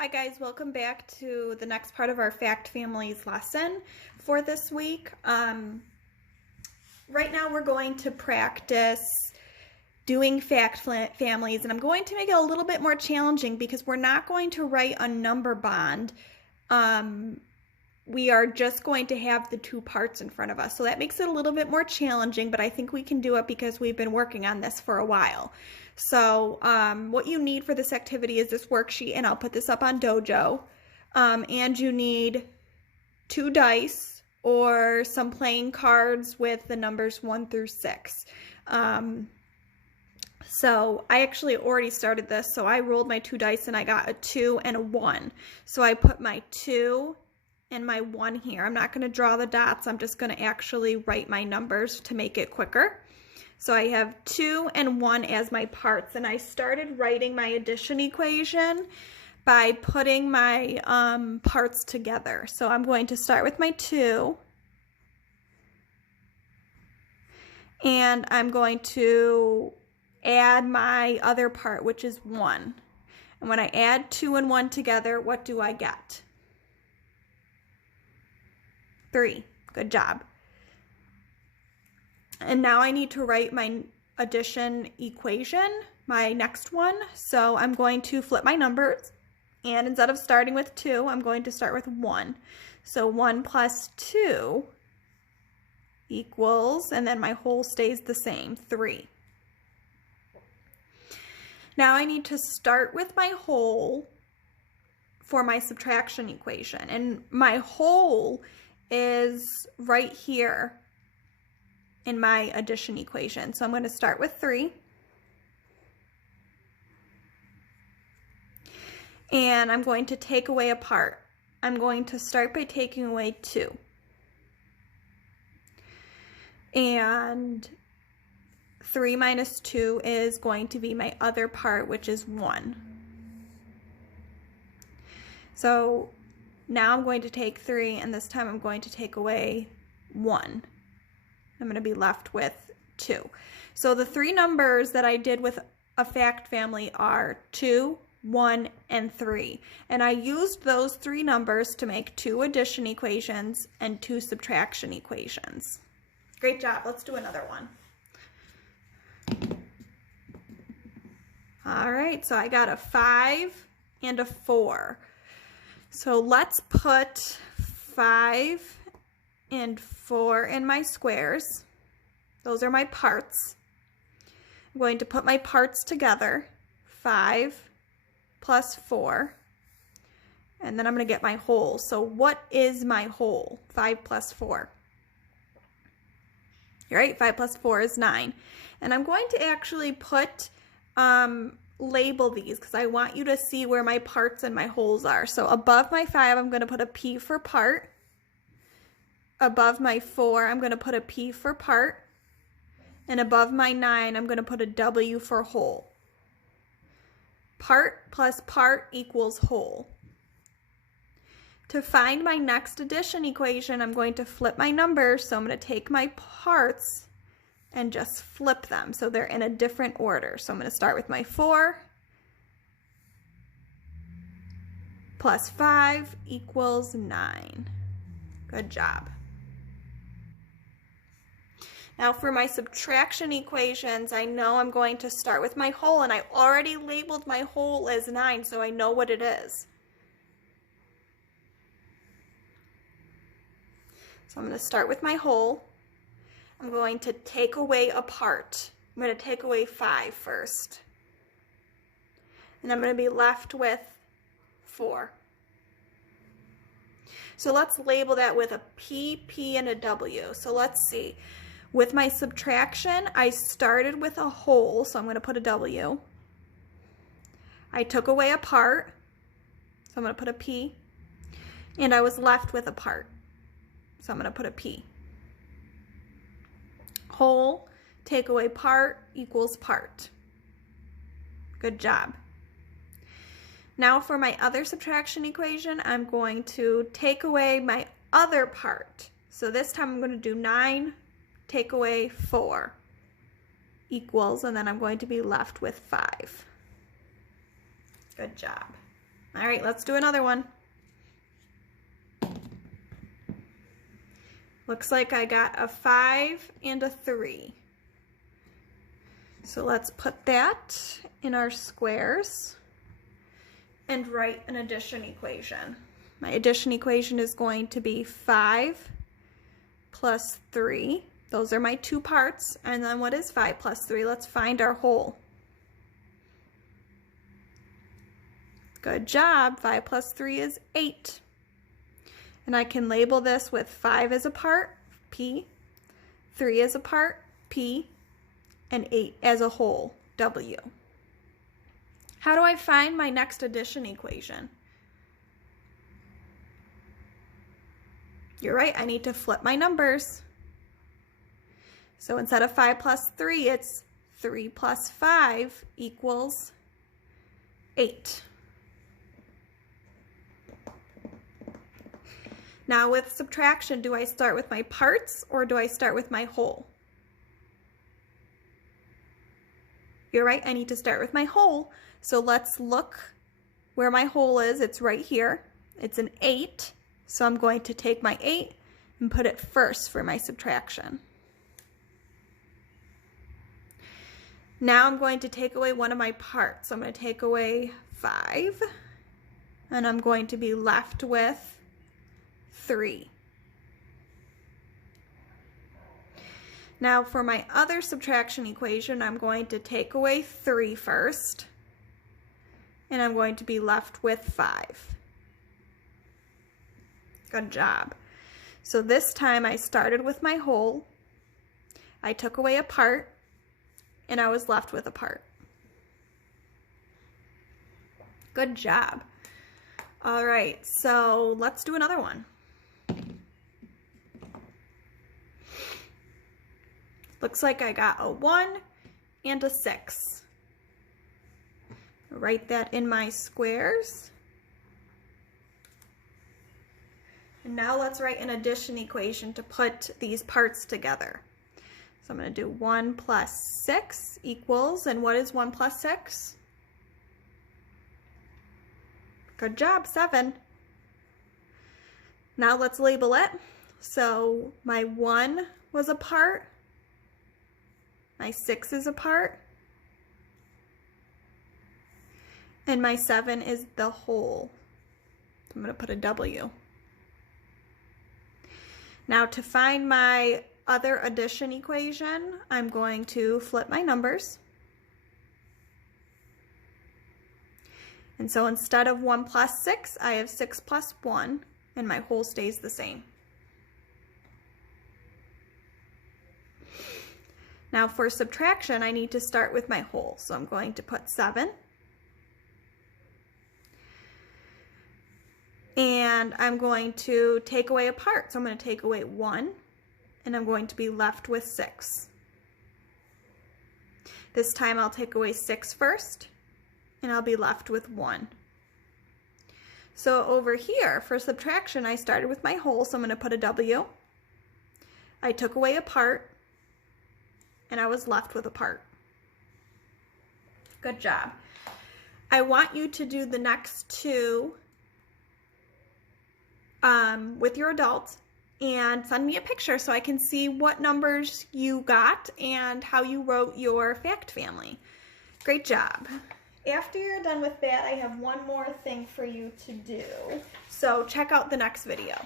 Hi guys, welcome back to the next part of our Fact Families lesson for this week. Right now we're going to practice doing fact families, and I'm going to make it a little bit more challenging because we're not going to write a number bond. We are just going to have the two parts in front of us. So that makes it a little bit more challenging, but I think we can do it because we've been working on this for a while. So what you need for this activity is this worksheet, and I'll put this up on Dojo. And you need 2 dice or some playing cards with the numbers 1 through 6. So I actually already started this, so I rolled my 2 dice and I got a 2 and a 1. So I put my 2 and my 1 here. I'm not going to draw the dots. I'm just going to actually write my numbers to make it quicker. So I have 2 and 1 as my parts, and I started writing my addition equation by putting my parts together. So I'm going to start with my 2, and I'm going to add my other part, which is 1. And when I add 2 and 1 together, what do I get? 3. Good job. And now I need to write my addition equation, my next one. So I'm going to flip my numbers, and instead of starting with 2, I'm going to start with 1. So 1 plus 2 equals, and then my whole stays the same, 3. Now I need to start with my whole for my subtraction equation, and my whole is right here in my addition equation. So I'm going to start with 3. And I'm going to take away a part. I'm going to start by taking away 2. And 3 minus 2 is going to be my other part, which is 1. So now I'm going to take 3, and this time I'm going to take away 1. I'm going to be left with 2. So the 3 numbers that I did with a fact family are 2, 1, and 3. And I used those 3 numbers to make 2 addition equations and 2 subtraction equations. Great job. Let's do another one. All right, so I got a 5 and a 4. So let's put 5 and 4 in my squares. Those are my parts. I'm going to put my parts together, 5 plus 4, and then I'm going to get my whole. So what is my whole? 5 plus 4. You're right, 5 plus 4 is 9. And I'm going to actually put, label these because I want you to see where my parts and my wholes are. So above my 5, I'm going to put a P for part. Above my 4, I'm going to put a P for part. And above my 9, I'm going to put a W for whole. Part plus part equals whole. To find my next addition equation, I'm going to flip my numbers. So I'm going to take my parts and just flip them so they're in a different order. So I'm going to start with my 4 plus 5 equals 9. Good job. Now for my subtraction equations, I know I'm going to start with my whole, and I already labeled my whole as 9, so I know what it is. So I'm going to start with my whole. I'm going to take away a part. I'm going to take away 5 first. And I'm going to be left with 4. So let's label that with a P, P, and a W. So let's see. With my subtraction, I started with a whole, so I'm going to put a W. I took away a part, so I'm going to put a P. And I was left with a part, so I'm going to put a P. Whole, take away part equals part. Good job. Now for my other subtraction equation, I'm going to take away my other part. So this time I'm going to do 9, take away 4 equals, and then I'm going to be left with 5. Good job. All right, let's do another one. Looks like I got a 5 and a 3. So let's put that in our squares and write an addition equation. My addition equation is going to be 5 plus 3. Those are my two parts. And then what is 5 plus 3? Let's find our whole. Good job. 5 plus 3 is 8. And I can label this with 5 as a part, P, 3 as a part, P, and 8 as a whole, W. How do I find my next addition equation? You're right, I need to flip my numbers. So instead of 5 plus 3, it's 3 plus 5 equals 8. Now with subtraction, do I start with my parts or do I start with my whole? You're right, I need to start with my whole. So let's look where my whole is. It's right here. It's an 8. So I'm going to take my 8 and put it first for my subtraction. Now I'm going to take away one of my parts. So I'm going to take away 5 and I'm going to be left with 3. Now for my other subtraction equation, I'm going to take away 3 first, and I'm going to be left with 5. Good job. So this time I started with my whole, I took away a part, and I was left with a part. Good job. All right, so let's do another one. Looks like I got a 1 and a 6. Write that in my squares. And now let's write an addition equation to put these parts together. So I'm going to do 1 plus 6 equals, and what is 1 plus 6? Good job, 7. Now let's label it. So my 1 was a part. My 6 is a part, and my 7 is the whole. I'm going to put a W. Now to find my other addition equation, I'm going to flip my numbers. And so instead of 1 plus 6, I have 6 plus 1, and my whole stays the same. Now for subtraction, I need to start with my whole. So I'm going to put 7. And I'm going to take away a part. So I'm going to take away 1, and I'm going to be left with 6. This time I'll take away 6 first, and I'll be left with 1. So over here, for subtraction, I started with my whole, so I'm going to put a W. I took away a part, and I was left with a part. Good job. I want you to do the next two with your adults and send me a picture so I can see what numbers you got and how you wrote your fact family. Great job. After you're done with that, I have one more thing for you to do. So check out the next video.